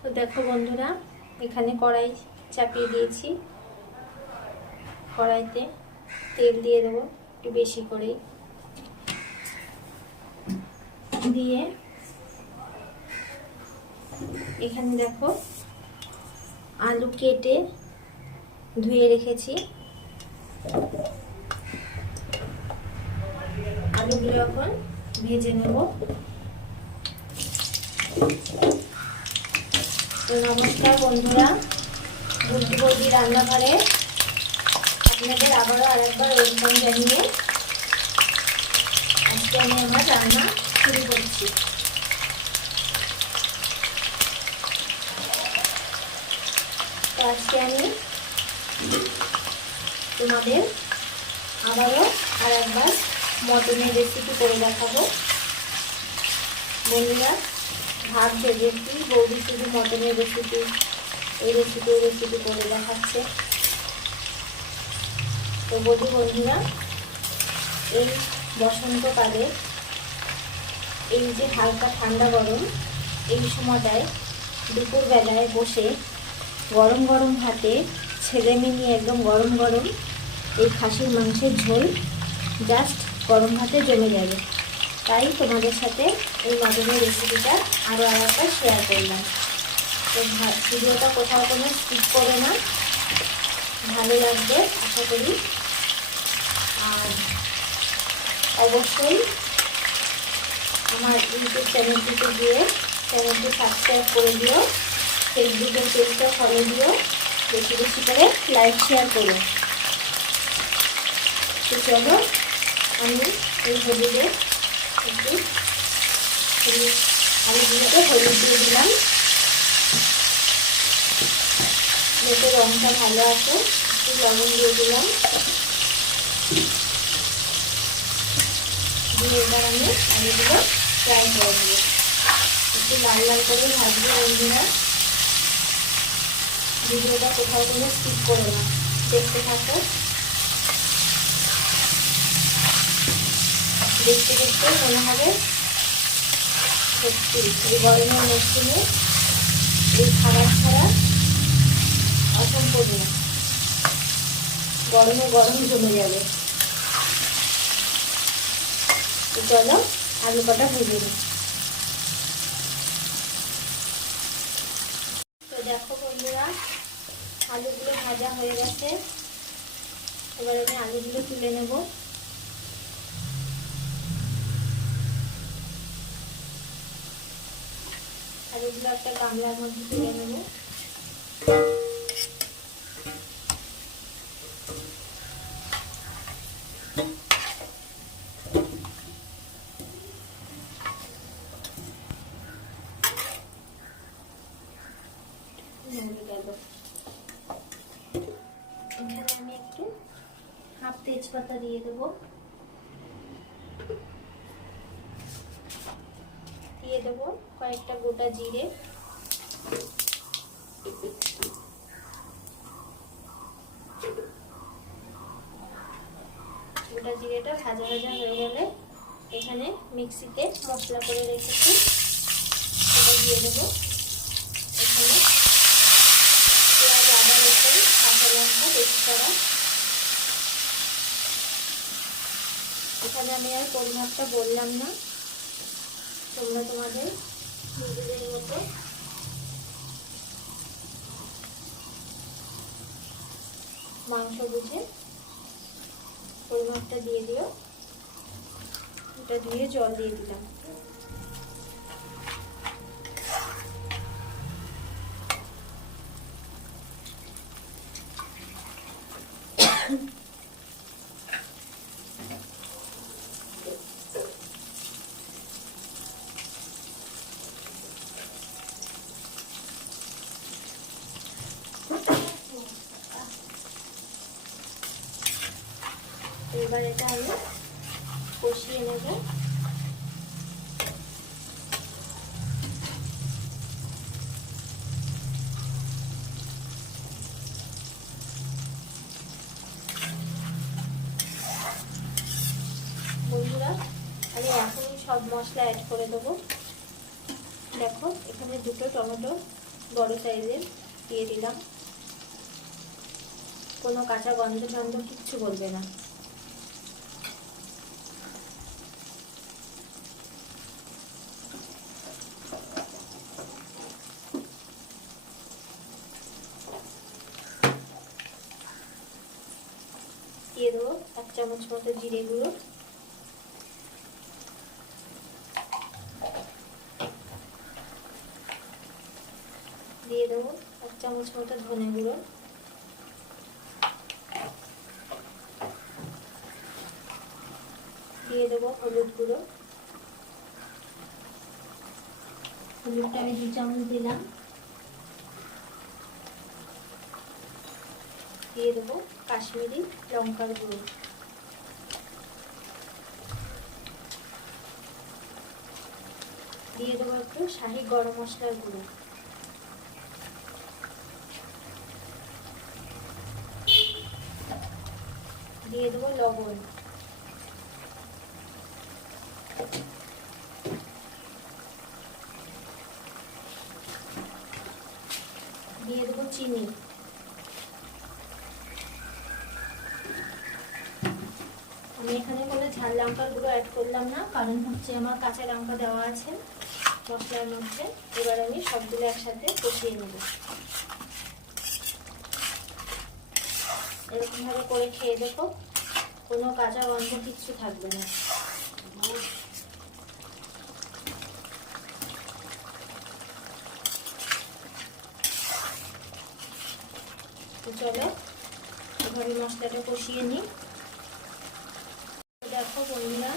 তো দেখো বন্ধুরা, এখানে কড়াই চাপিয়ে দিয়েছি। কড়াইতে তেল দিয়ে দেবো একটু বেশি করেই, দিয়ে এখানে দেখো আলু কেটে ধুয়ে রেখেছি। আলুগুলো এখন ভেজে নেব। তো নমস্কার বন্ধুরা, বুদ্ধি বৌদি রান্নাঘরে আপনাদের আবারও আরেকবার ওয়েলকাম জানিয়ে আজকে আমি আমার রান্না শুরু করছি। তো আজকে আমি তোমাদের আবারও আরেকবার মটনের রেসিপি করে দেখাবো। বন্ধুরা ভাবছে যে কি বৌদি শুধু মটনের রেসিপি ওই রেসিপি করে দেখাচ্ছে। তো বলি বন্ধুরা, এই বসন্তকালে এই যে হালকা ঠান্ডা গরম, এই সময়টায় দুপুরবেলায় বসে গরম গরম ভাতে ছেলে মেয়ে নিয়ে একদম গরম গরম এই খাসির মাংসের ঝোল জাস্ট গরম ভাতে জমে যাবে। তাই তোমাদের সাথে এই মটনের রেসিপিটা আরও একবার শেয়ার করলাম। তো ভিডিওটা কোথাও কোনো স্কিপ করে না, ভালো লাগবে আশা করি। আর অবশ্যই আমার ইউটিউব চ্যানেলটিতে গিয়ে চ্যানেলটি সাবস্ক্রাইব করে দিও, ফেসবুকের পেজটা ফলো দিও, বেশি বেশি করে লাইক শেয়ার করো। তো চলো আমি এই হলুদে একটু আলুগুলোতে হলুদ দিয়ে দিলাম যাতে রঙটা ভালো আসে। একটু লবণ দিয়ে দিলাম, দিয়ে এবার আমি আলুগুলো ফ্রাই করে দেবো। একটু লাল লাল করে ভাজবো বন্ধুরা। ভিডিওটা কোথাও কোনো স্কিপ করে না, দেখতে থাকো। দেখতে দেখতে মনে হবে সত্যি এই গরমের মরশুমে এই খাবার ছাড়া অসম্পূর্ণ, গরমে গরম জমে যাবে। তো চলো আলু কটা ভেজে নিই। তো দেখো বন্ধুরা, আলুগুলো ভাজা হয়ে গেছে। এবার আমি আলুগুলো তুলে নেব। আলুগুলো একটা গামলার মধ্যে তুলে নেব। এখানে আমি একটু হাফ তেজপাতা দিয়ে দেবো, দিয়ে দেবো কয়েকটা গোটা জিরে, গোটা জিরেটা ভাজা ভাজা হয়ে গেলে এখানে মিক্সিতে মশলা করে রেখেছি সেটা দিয়ে দেবো। এখানে পেঁয়াজ, আদা, রসুন, কাঁচা লঙ্কা পেস্ট করা। এখানে আমি আর পরিমাপটা বললাম না, তোমরা তোমাদের নিজেদের মতো মাংস বুঝে পরিমাপটা দিয়ে দিও। এটা দিয়ে জল দিয়ে দিলাম। এবার এটা আমি কষিয়ে নেব। বন্ধুরা আমি এখনই সব মশলা অ্যাড করে দেবো। দেখো এখানে দুটো টমেটো বড় সাইজের দিয়ে দিলাম। কোনো কাঁচা গন্ধ টন্ধ কিচ্ছু বলবে না। দিয়ে দেবো 1 চামচ মতো জিরে গুঁড়ো, দিয়ে দেবো 1 চামচ মতো ধনে গুঁড়ো, দিয়ে দেবো হলুদ গুঁড়ো, হলুদটা আমি 2 চামচ দিলাম, দিয়ে দেবো কাশ্মীরি লঙ্কার গুঁড়ো, দিয়ে দেবো একটু শাহি গরম মশলার গুঁড়ো, দিয়ে দেবো লবণ, দিয়ে দেবো চিনি। আমি এখানে কোনো ঝাল লঙ্কার গুঁড়ো অ্যাড করলাম না, কারণ হচ্ছে আমার কাঁচা লঙ্কা দেওয়া আছে মশলার মধ্যে। এবার আমি সবগুলো একসাথে কষিয়ে নেব। এরকম ভাবে করে খেয়ে দেখো, কোনো কাঁচা গন্ধ কিচ্ছু থাকবে না। তো চলো এভাবে মশলাটা কষিয়ে নিই। দেখো বন্ধুরা,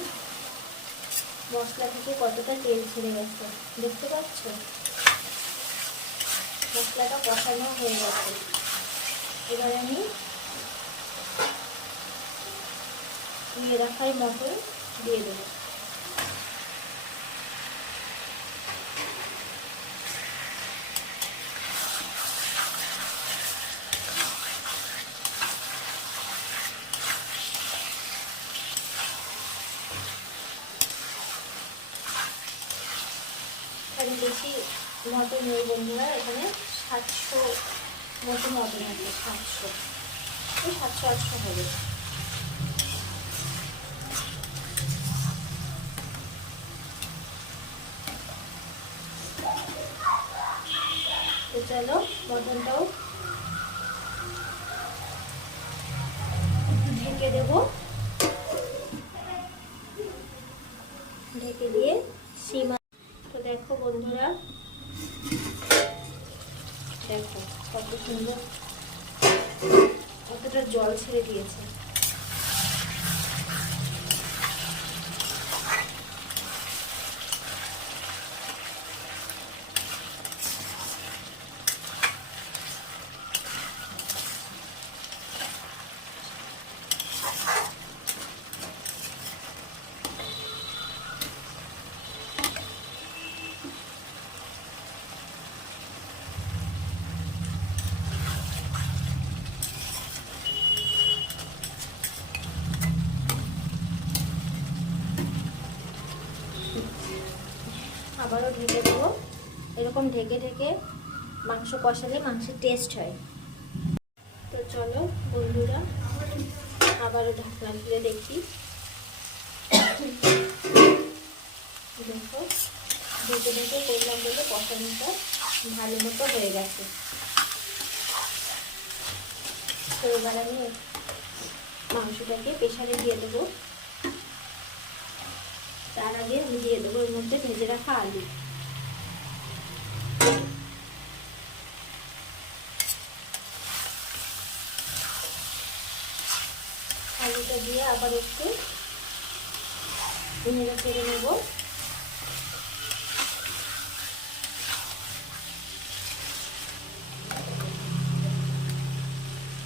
মশলা থেকে কতটা তেল ছেড়ে গেছে, দেখতে পাচ্ছ? মশলাটা কষানো হয়ে গেছে। এবার আমি ধুয়ে রাখা মটর দিয়ে দেবো। এখানে বেশি মটন নেই বন্ধুরা, এখানে 700 মতো মটন আছে, 700-800 হবে। তো চলো মটনটাও ঢেকে দেবো, ঢেকে দিয়ে সীমা। তো দেখো বন্ধুরা, দেখো কত সুন্দর, কতটা জল ছেড়ে দিয়েছে। আবারও ঢেকে দেবো। এরকম ঢেকে ঢেকে মাংস কষালে মাংসের টেস্ট হয়। তো চলো বন্ধুরা, আবারও ঢাকনা খুলে দেখি। দেখো ঢেকে ঢেকে করলাম বলে কষানোটা ভালো মতো হয়ে গেছে। তো এবার আমি মাংসটাকে প্রেসারে দিয়ে দেবো। তার আগে আমি দিয়ে দেবো এর মধ্যে ভেজে রাখা আলু। আলুটা দিয়ে আবার একটু নেড়ে চেড়ে নেব।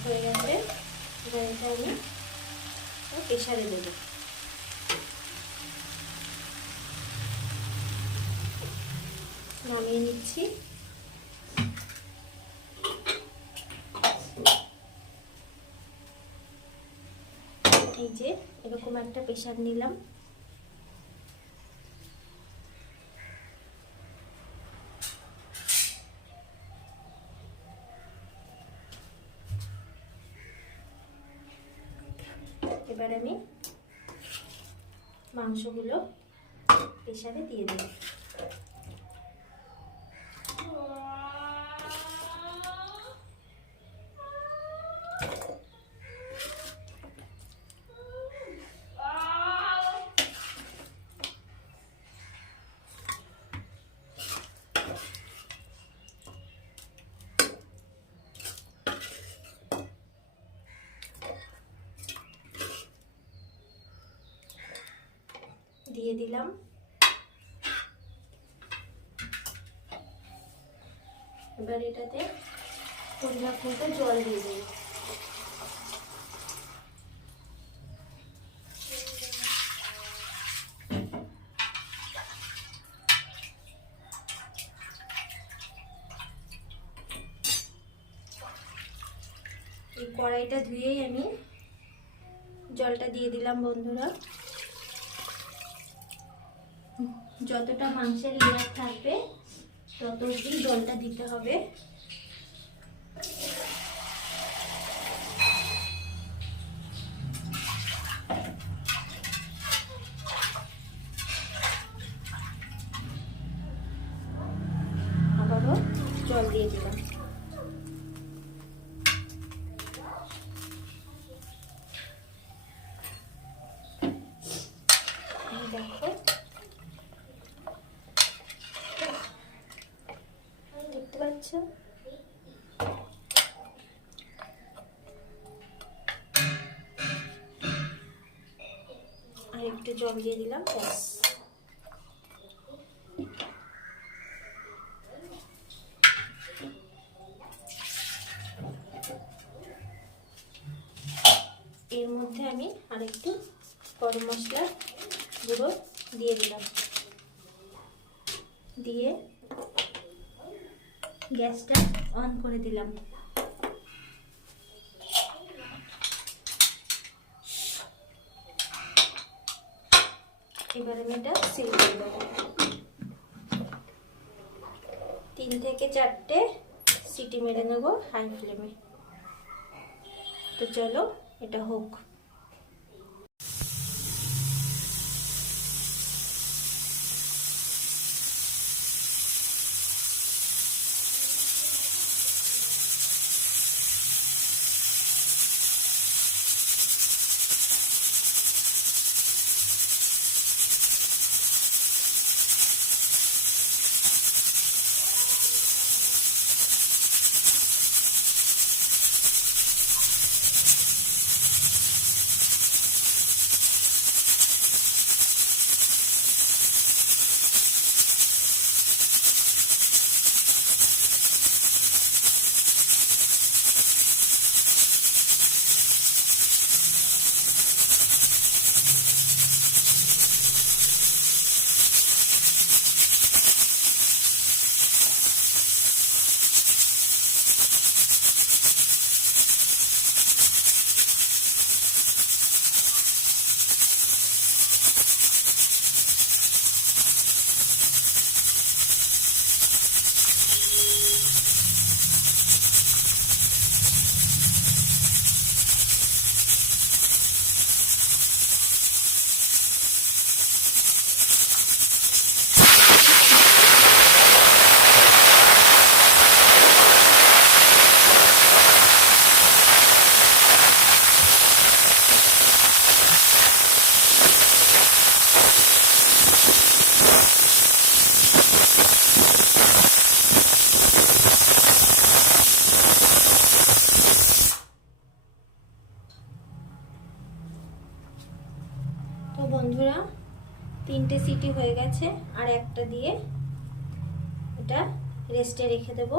হয়ে গেছে, এবার এটা আমি প্রেসারে দেবো। নামিয়ে নিচ্ছি। এই যে এরকম একটা প্রেসার নিলাম, এবার আমি মাংসগুলো প্রেসারে দিয়ে দেব। দিয়ে দিলাম। এবার এটাতে পরিমাপ মতো জল দিয়ে দেব। এই কড়াইটা ধুয়েই আমি জলটা দিয়ে দিলাম বন্ধুরা। যতটা মাংসের লেয়ার থাকবে তত অবধি জলটা দিতে হবে। আবারও জল দিয়ে দিলাম। দেখো দেখতে পাচ্ছ, আর একটু জল দিয়ে দিলাম, ব্যাস। এর মধ্যে আমি আরেকটু গরম মশলা গুঁড়ো দিয়ে দিলাম, দিয়ে গ্যাসটা অন করে দিলাম। এবার আমি এটা সিল করে দেবো। 3 থেকে 4টে সিটি মেরে নেবো হাই ফ্লেমে। তো চলো এটা হোক। তো বন্ধুরা 3টে সিটি হয়ে গেছে, আর একটা দিয়ে এটা রেস্টে রেখে দেব।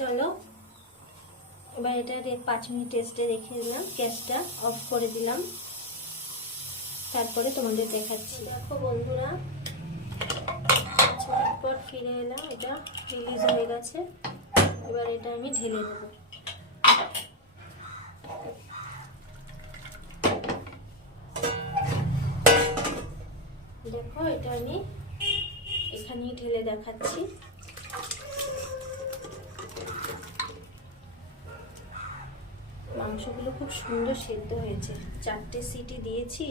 চলো এবার এটা 5 মিনিট রেস্টে রেখে দিলাম, গ্যাসটা অফ করে দিলাম, তারপরে তোমাদের দেখাচ্ছি। দেখো বন্ধুরা 5 মিনিট পর ফিরে এলাম, এটা রিলিজ হয়ে গেছে। এবার এটা আমি ঢেলে দেবো। দেখো এটা আমি এখানেই ঢেলে দেখাচ্ছি। মাংসগুলো খুব সুন্দর সেদ্ধ হয়েছে, 4টে সিটি দিয়েছি।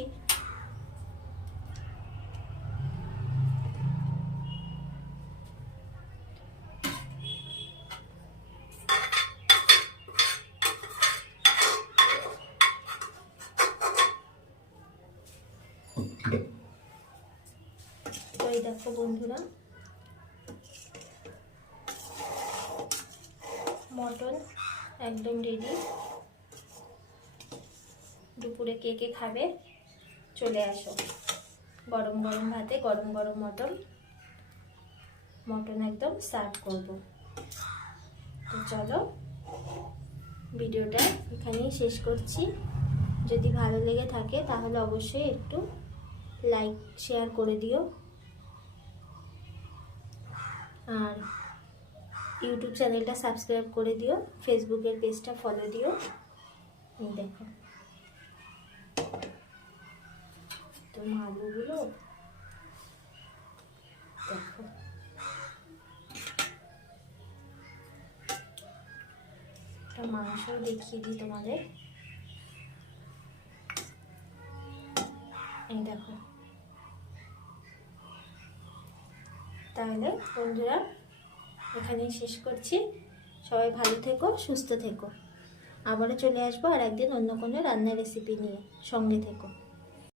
তো এই দেখো বন্ধুরা মটন একদম রেডি। দুপুরে কে কে খাবে চলে আসো, গরম গরম ভাতে গরম গরম মটন একদম সার্ভ করব। তো চলো ভিডিওটা এখানেই শেষ করছি। যদি ভালো লেগে থাকে তাহলে অবশ্যই একটু লাইক শেয়ার করে দিও, আর ইউটিউব চ্যানেলটা সাবস্ক্রাইব করে দিও, ফেসবুকের পেজটা ফলো দিও। দেখো তো আলুগুলো দেখো, মাংস দেখিয়ে দিই তোমাদের। এই দেখো, তাহলে বন্ধুরা এখানেই শেষ করছি। সবাই ভালো থেকো, সুস্থ থেকো। আবারও চলে আসবো আর একদিন অন্য কোনো রান্নার রেসিপি নিয়ে। সঙ্গে থেকো।